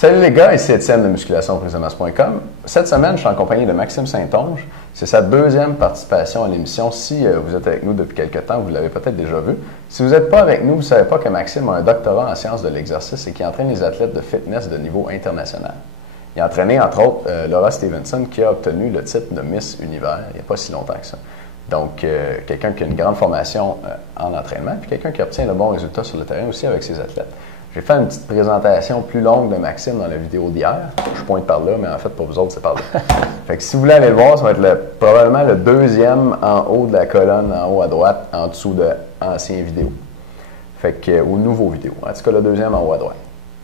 Salut les gars, ici Étienne de musculationprisedemasse.com. Cette semaine, je suis en compagnie de Maxime Saint-Onge. C'est sa deuxième participation à l'émission. Si vous êtes avec nous depuis quelques temps, vous l'avez peut-être déjà vu. Si vous n'êtes pas avec nous, vous ne savez pas que Maxime a un doctorat en sciences de l'exercice et qui entraîne les athlètes de fitness de niveau international. Il a entraîné, entre autres, Laura Stevenson, qui a obtenu le titre de Miss Univers il n'y a pas si longtemps que ça. Donc, quelqu'un qui a une grande formation en entraînement, puis quelqu'un qui obtient de bons résultats sur le terrain aussi avec ses athlètes. J'ai fait une petite présentation plus longue de Maxime dans la vidéo d'hier. Je pointe par là, mais en fait, pour vous autres, c'est par là. Fait que si vous voulez aller le voir, ça va être probablement le deuxième en haut de la colonne, en haut à droite, en dessous de anciennes vidéos. Fait que, ou nouveaux vidéos. En tout cas, le deuxième en haut à droite.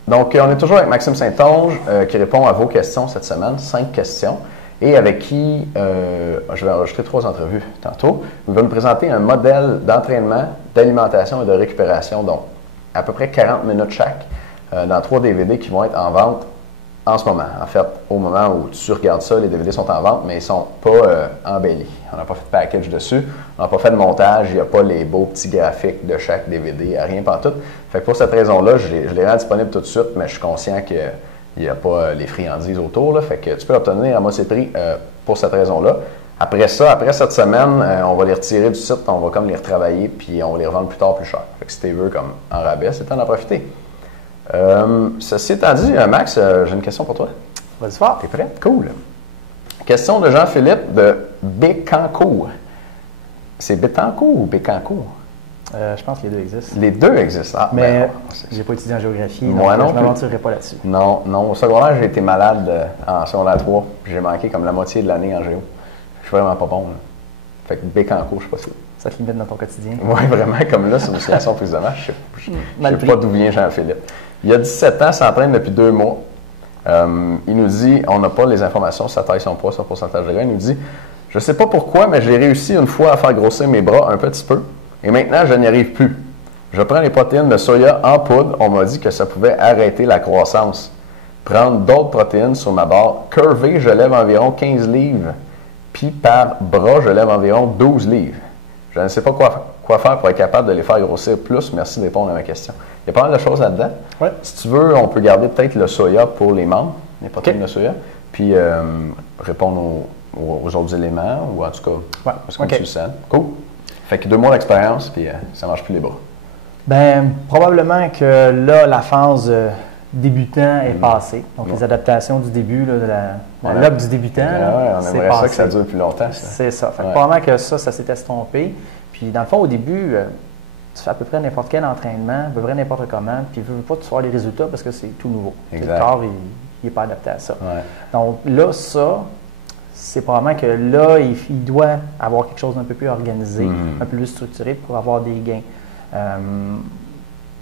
Donc, on est toujours avec Maxime Saint-Onge qui répond à vos questions cette semaine, 5 questions, et avec qui je vais enregistrer 3 entrevues tantôt. Il va nous présenter un modèle d'entraînement, d'alimentation et de récupération, donc à peu près 40 minutes chaque, dans 3 DVD qui vont être en vente en ce moment. En fait, au moment où tu regardes ça, les DVD sont en vente, mais ils ne sont pas embellis. On n'a pas fait de package dessus, on n'a pas fait de montage, il n'y a pas les beaux petits graphiques de chaque DVD, rien pantoute. Fait que pour cette raison-là, je les rends disponibles tout de suite, mais je suis conscient qu'il n'y a pas les friandises autour. Là, fait que tu peux l'obtenir à moitié prix pour cette raison-là. Après ça, après cette semaine, on va les retirer du site, on va comme les retravailler, puis on va les revendre plus tard plus cher. Fait que si tu veux comme en rabais, c'est temps d'en profiter. Ceci étant dit, Max, j'ai une question pour toi. Vas-y fort. T'es prêt? Cool. Question de Jean-Philippe de Bécancourt. C'est Bétancourt ou Bécancourt? Je pense que les deux existent. Les deux existent. Ah, mais je n'ai pas étudié en géographie, moi donc non je ne m'aventurerai pas là-dessus. Non. Au secondaire, j'ai été malade en secondaire 3. J'ai manqué comme la moitié de l'année en géo. Je suis vraiment pas bon. Là. Fait que Bécancourt, je sais pas si... Ça te limite dans ton quotidien? Oui, vraiment. Comme là, c'est une musculation prise de marche. Je ne sais pas d'où vient Jean-Philippe. Il y a 17 ans, s'entraîne depuis 2 mois. Il nous dit, on n'a pas les informations sur sa taille, son poids, son pourcentage de gras. Il nous dit, je ne sais pas pourquoi, mais j'ai réussi une fois à faire grossir mes bras un petit peu. Et maintenant, je n'y arrive plus. Je prends les protéines de soya en poudre. On m'a dit que ça pouvait arrêter la croissance. Prendre d'autres protéines sur ma barre. Curvé, je lève environ 15 livres. Puis par bras, je lève environ 12 livres. Je ne sais pas quoi faire pour être capable de les faire grossir plus. Merci de répondre à ma question. Il y a pas mal de choses là-dedans. Ouais. Si tu veux, on peut garder peut-être le soya pour les membres, les protéines de soya, puis répondre aux autres éléments, ou en tout cas, parce qu'on tu le sens. Cool. Fait que 2 mois d'expérience, puis ça ne marche plus les bras. Bien, probablement que là, la phase débutant est passée. Donc, les adaptations du début, là, de la lobe du débutant, on aimerait ça que ça dure plus longtemps. C'est ça. Fait que probablement que ça s'est estompé. Puis, dans le fond, au début, tu fais à peu près n'importe quel entraînement, à peu près n'importe comment, puis il ne veut pas te faire les résultats parce que c'est tout nouveau. Exact. Le corps, il n'est pas adapté à ça. Ouais. Donc, là, ça, c'est probablement que là, il doit avoir quelque chose d'un peu plus organisé, un peu plus structuré pour avoir des gains.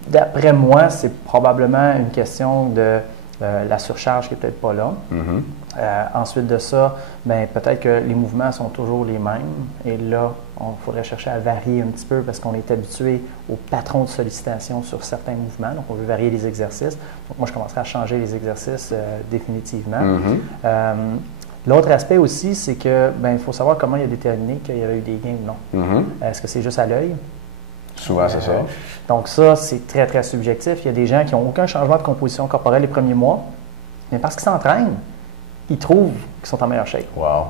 D'après moi, c'est probablement une question de la surcharge qui n'est peut-être pas là. Ensuite de ça, ben, peut-être que les mouvements sont toujours les mêmes. Et là, il faudrait chercher à varier un petit peu parce qu'on est habitué au patron de sollicitation sur certains mouvements. Donc, on veut varier les exercices. Donc, moi, je commencerai à changer les exercices définitivement. L'autre aspect aussi, c'est que il faut savoir comment il a déterminé qu'il y avait eu des gains ou non. Est-ce que c'est juste à l'œil? Souvent, c'est ça. Donc ça, c'est très, très subjectif. Il y a des gens qui n'ont aucun changement de composition corporelle les premiers mois, mais parce qu'ils s'entraînent, ils trouvent qu'ils sont en meilleure shape. Wow.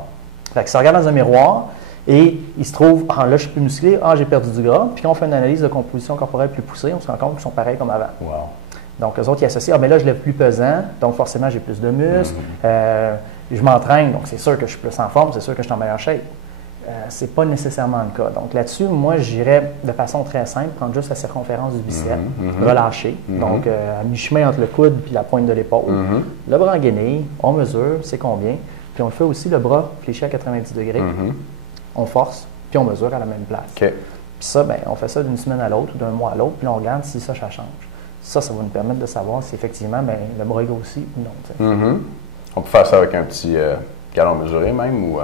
Fait qu'ils se regardent dans un miroir et ils se trouvent, là, je suis plus musclé, j'ai perdu du gras. Puis quand on fait une analyse de composition corporelle plus poussée, on se rend compte qu'ils sont pareils comme avant. Wow. Donc, les autres, ils associent, mais là, je lève plus pesant, donc forcément, j'ai plus de muscles. Je m'entraîne, donc c'est sûr que je suis plus en forme, c'est sûr que je suis en meilleure shape. Ce n'est pas nécessairement le cas. Donc là-dessus, moi, j'irais de façon très simple, prendre juste la circonférence du bicep, relâcher, donc à mi-chemin entre le coude et la pointe de l'épaule. Le bras en guenille, on mesure, c'est combien. Puis on fait aussi le bras fléchi à 90 degrés. On force, puis on mesure à la même place. Okay. Puis ça, on fait ça d'une semaine à l'autre ou d'un mois à l'autre, puis on regarde si ça change. Ça va nous permettre de savoir si effectivement le bras est grossi ou non. On peut faire ça avec un petit galon mesuré même, ou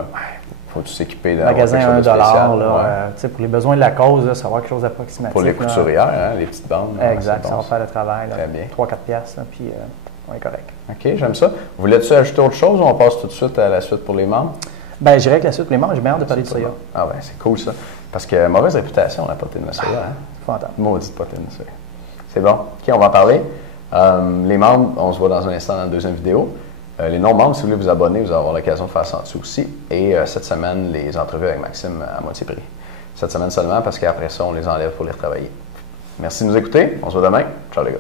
faut-tu s'équiper d'un magasin à $1, là, pour les besoins de la cause, là, savoir quelque chose d'approximatif. Pour les couturières, les petites bandes. Exact, ça va faire le travail. Très bien. 3-4 piastres, puis on est correct. OK, j'aime ça. Voulais-tu ajouter autre chose ou on passe tout de suite à la suite pour les membres? Je dirais que la suite pour les membres, j'ai bien hâte de parler de soya. Ah ouais, c'est cool ça. Parce que mauvaise réputation, la protéine de soya. Fantastique. Maudite protéine de soya. C'est bon. OK, on va en parler. Les membres, on se voit dans un instant dans la deuxième vidéo. Les non-membres, si vous voulez vous abonner, vous allez avoir l'occasion de faire ça en dessous aussi. Et cette semaine, les entrevues avec Maxime à moitié prix. Cette semaine seulement, parce qu'après ça, on les enlève pour les retravailler. Merci de nous écouter. On se voit demain. Ciao les gars.